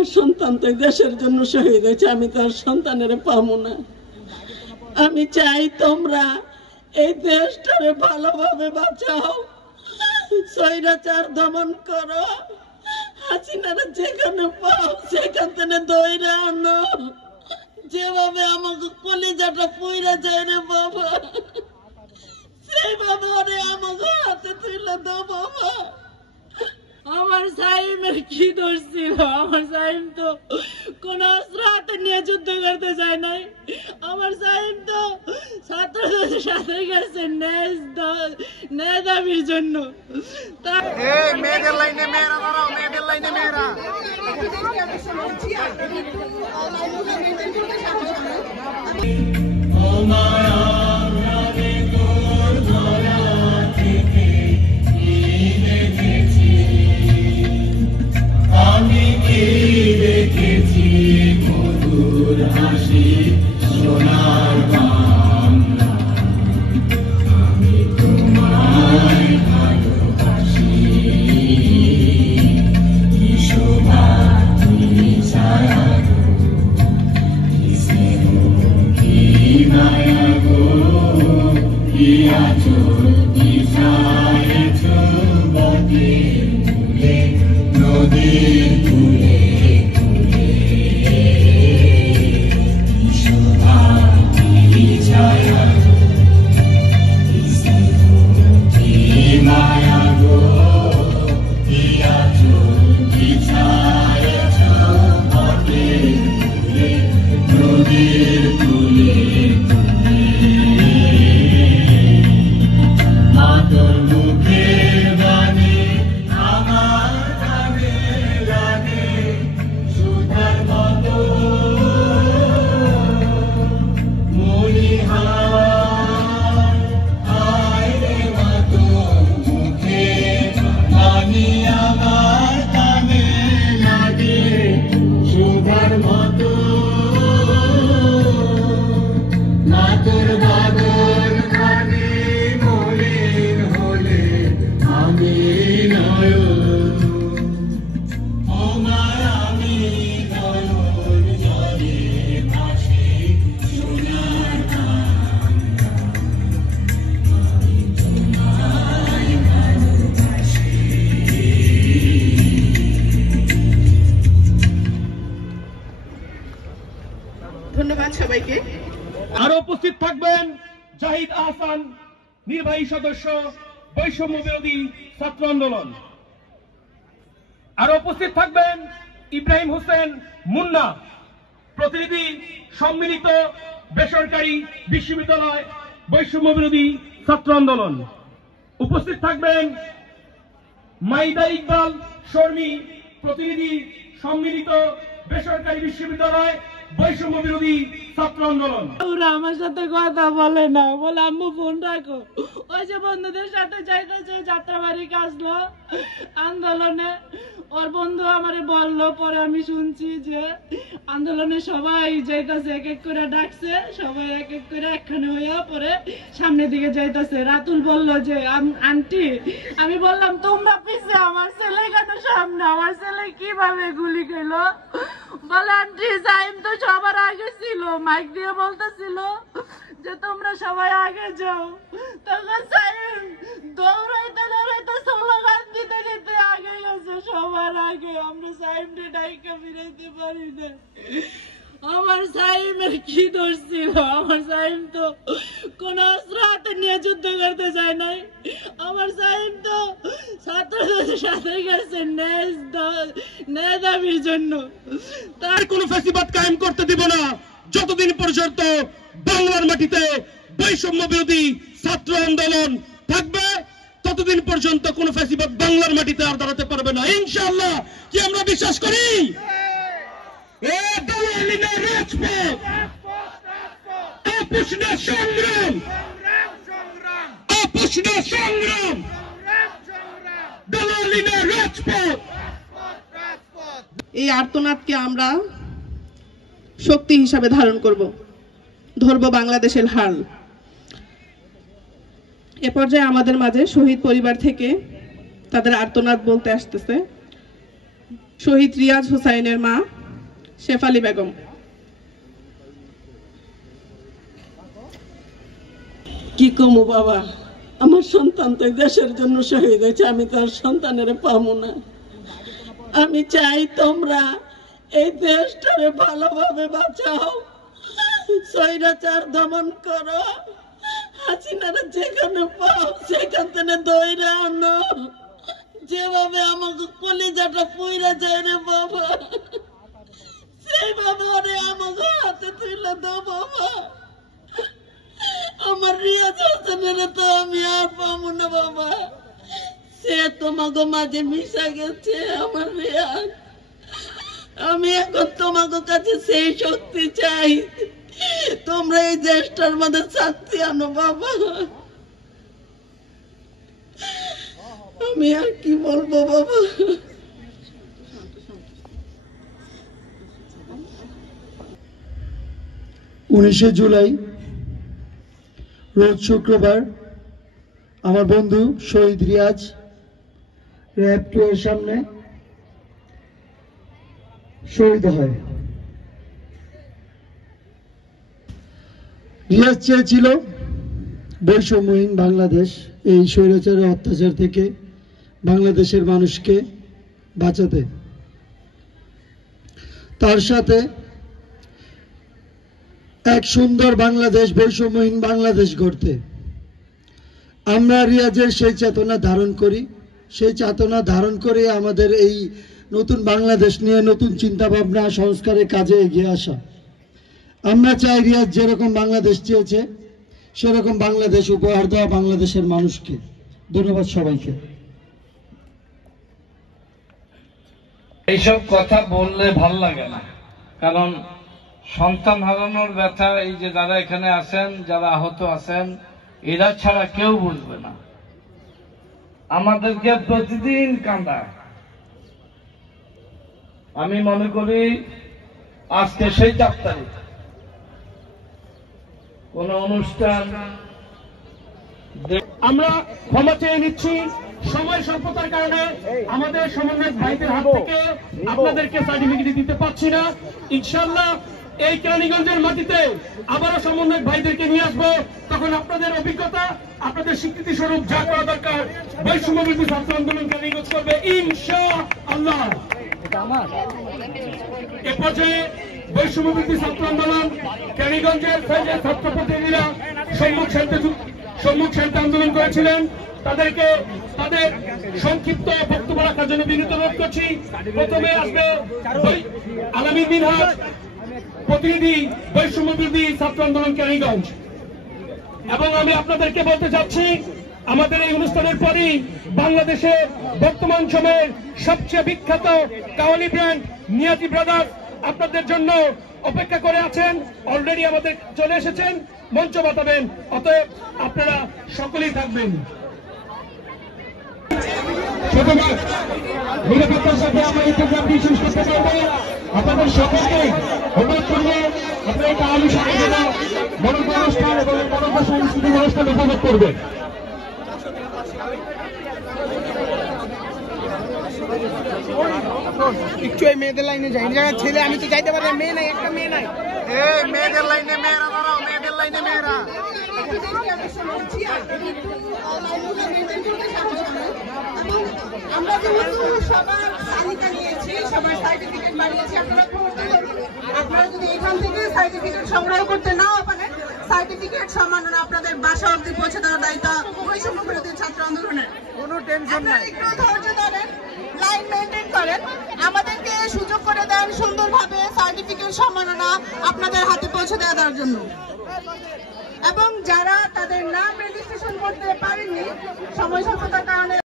আমার সন্তান তো দেশের জন্য শহীদ হয়েছে, আমি তার সন্তানের পাবো না। আমি চাই তোমরা এই দেশটারে ভালোভাবে বাঁচাও, স্বৈরাচার দমন করো, হাসিনারা যেখানে পাও সেখান থেকে দৌড়ে আনো, যেভাবে আমাকে কলিজাটা পুইরা যায় রে বাবা, সেইভাবে ওরে আমাকে হাতে তুলে দাও বাবা। আমার সাইমের কি দোষ ছিল? আমার সাইম তো কোন অস্ত্র হাতে নিয়ে যুদ্ধ করতে চায় নাই। আমার সাইম তো ছাত্রদের সাথে গেছে ন্যায় দাবির জন্য। মেয়েদের লাইনে মেয়েরা দাঁড়াও, মেয়েদের লাইনে মেয়েরা। ধন্যবাদ সবাইকে। আরো উপস্থিত থাকবেন জাহিদ আহসান, নির্বাহী সদস্য, বৈষম্য বিরোধী ছাত্র আন্দোলন। আরো উপস্থিত থাকবেন ইব্রাহিম হোসেন মুন্না, প্রতিনিধি, সম্মিলিত বেসরকারি বিশ্ববিদ্যালয়, বৈষম্য বিরোধী ছাত্র আন্দোলন। উপস্থিত থাকবেন মাইদা ইকবাল শর্মী, প্রতিনিধি, সম্মিলিত বেসরকারি বিশ্ববিদ্যালয়, বৈষম্য বিরোধী ছাত্র আন্দোলন। ওরা আমার সাথে কথা বলে না, বলে আম্মু ফোন রাখো। ওই যে বন্ধুদের সাথে যাইতেছে যাত্রাবাড়ি কাজলো আন্দোলনে, ওর বন্ধু আমারে বললো, পরে আমি শুনছি যে আন্দোলনে সবাই যাইতেছে, এক এক করে ডাকছে, সবাই এক এক করে একখানে হইয়া পরে সামনের দিকে যাইতেছে। রাতুল বললো যে আন্টি, আমি বললাম তোমরা পিছে, আমার ছেলে কেন সামনে, আমার ছেলে কিভাবে গুলি খেলো? বলে আন্টি সাইম তো সবার আগে ছিল, মাইক দিয়ে বলতেছিল যে তোমরা সবাই আগে যাও। তখন সাইম দৌড়াইতে দৌড়াইতে স্লোগান দিতে দিতে আগে গেছে সবার আগে। আমরা সাইমকে ডাইকা ফিরাইতে পারি না। আমার সাইমের কি দোষ ছিল? আমার সাইম তো কোন অস্ত্র হাতে নিয়ে যুদ্ধ করতে চায় নাই। আমার সাইম তো ছাত্রদের সাথে গেছে ন্যায় দাবির জন্য। তার কোন ফ্যাসিবাদ কায়েম করতে দিব না যতদিন পর্যন্ত বাংলার মাটিতে বৈষম্য বিরোধী ছাত্র আন্দোলন থাকবে, ততদিন পর্যন্ত কোন ফ্যাসিবাদ বাংলার মাটিতে আর দাঁড়াতে পারবে না, ইনশাআল্লাহ। কি আমরা বিশ্বাস করি? এই আর্তনাদকে আমরা শক্তি হিসাবে ধারণ করব, ধরব বাংলাদেশের হাল। এ পর্যায়ে আমাদের মাঝে শহীদ পরিবার থেকে তাদের আর্তনাদ বলতে আসতেছে শহীদ রিয়াজ হুসাইনের মা শেফালী বেগম। কি কমু বাবা, আমার সন্তান তো দেশের জন্য শহীদ হয়েছে, আমি তার সন্তানের পাবো না। আমি চাই তোমরা এই দেশটারে ভালোভাবে বাঁচাও, স্বৈরাচার দমন করো, হাসিনারা যেখানে পাও সেখান থেকে ধরে আনো। যেভাবে আমাকে কলিজাটা পুইরা যায় রে বাবা, সেইভাবে ওরে আমাকে হাতে তুলে দাও বাবা। আমার রিয়াজ হোসেনের তো আমি আর পাবো না বাবা, সে তোমাকে মাঝে মিশা গেছে আমার রিয়াজ। আমি এখন তোমাকে কাছে সেই শক্তি চাই, তোমরা এই দেশটার মধ্যে শান্তি আনো বাবা। আমি আর কি বলবো বাবা। 19শে জুলাই রোজ শুক্রবার আমার বন্ধু শহীদ রিয়াজ র‍্যাব 2 এর সামনে শহীদ হয়। রিয়াজ চেয়েছিল বৈষম্যহীন বাংলাদেশ, এই স্বৈরাচারের অত্যাচার থেকে বাংলাদেশের মানুষকে বাঁচাতে। তার সাথে এক সুন্দর বাংলাদেশ, বৈষম্যহীন বাংলাদেশ গড়তে আমরা রিয়াজের সেই চেতনা ধারণ করি। সেই চেতনা ধারণ করে আমাদের এই নতুন বাংলাদেশ নিয়ে নতুন চিন্তা ভাবনা, সংস্কারের কাজে এগিয়ে আসা। আমরা চাই রিয়াজ যেরকম বাংলাদেশ চেয়েছে সেরকম বাংলাদেশ উপহার দেওয়া বাংলাদেশের মানুষকে। ধন্যবাদ সবাইকে। এইসব কথা বললে ভাল লাগে না, কারণ সন্তান হারানোর ব্যথা এই যে যারা এখানে আছেন, যারা আহত আছেন, এরা ছাড়া কেউ বুঝবে না। আমাদেরকে প্রতিদিন কাঁদায়। আমি মনে করি আজকে সেই 4 তারিখ কোন অনুষ্ঠান আমরা ক্ষমা চেয়ে নিচ্ছি, সময় স্বল্পতার কারণে আমাদের সমন্বয়ক ভাইদের হাত থেকে আপনাদেরকে সার্টিফিকেট দিতে পারছি না। ইনশাআল্লাহ এই কেরানীগঞ্জের মাটিতে আবারও সমন্বয়ক ভাইদেরকে নিয়ে আসবো, তখন আপনাদের অভিজ্ঞতা, আপনাদের স্বীকৃতি স্বরূপ যা করা দরকার বৈষম্য বিরোধী ছাত্র আন্দোলন কেরানীগঞ্জ করবে ইনশাআল্লাহ। এ পর্যায়ে বৈষম্য বিরোধী ছাত্র আন্দোলন কেরানীগঞ্জের ছাত্র প্রতিনিধিরা সম্মুখ সারিতে আন্দোলন করেছিলেন, তাদেরকে তাদের সংক্ষিপ্ত বক্তব্য রাখার জন্য বিনীত অনুরোধ করছি। প্রথমে আসবে আলামিন মিনহাজ, প্রতিনিধি বৈষম্য বিরোধী ছাত্র আন্দোলন কেরানীগঞ্জ। এবং আমি আপনাদেরকে বলতে চাচ্ছি, আমাদের এই অনুষ্ঠানের পরই বাংলাদেশে বর্তমান সময়ের সবচেয়ে বিখ্যাত কাওয়ালি ব্র্যান্ড নিয়াজি ব্রাদার্স আপনাদের জন্য অপেক্ষা করে আছেন। অলরেডি আমাদের চলে এসেছেন, মঞ্চ বাতাবেন, অতএব আপনারা সকলেই থাকবেন। নিরাপত্তার সাথে আমরা এই প্রোগ্রামটি শেষ করতে পারবো। আপনাদের সকলকে অনুরোধ করবো আপনারা একটা আনুষ্ঠানিক মনোজ্ঞ অনুষ্ঠান এবং মনোজ্ঞ সাংস্কৃতিক অনুষ্ঠান উপভোগ করবেন। একটু এই মেয়েদের লাইনে যাই, জায়গা ছেলে আমি তো যাইতে পারি, মেয়ে নাই, একটা মেয়ে নাই। মেয়েদের লাইনে মেয়েরা দাঁড়াও, মেয়েদের লাইনে মেয়েরা। আমরা যেহেতু সবার তালিকা নিয়েছি, সবার সার্টিফিকেট বানিয়েছি, আপনারা যদি এখান থেকে সার্টিফিকেট সংগ্রহ করতে নাও পারেন, সার্টিফিকেট সম্মাননা আপনাদের বাসা অবধি পৌঁছে দেওয়ার দায়িত্ব বৈষম্য বিরোধী ছাত্র আন্দোলনের। কোনো টেনশন নাই, একটু ধৈর্য ধরেন, লাইন মেনটেন করেন, আমাদেরকে সুযোগ করে দেন সুন্দরভাবে সার্টিফিকেট সম্মাননা আপনাদের হাতে পৌঁছে দেওয়ার জন্য। এবং যারা তাদের নাম রেজিস্ট্রেশন করতে পারেননি সময় স্বল্পতার কারণে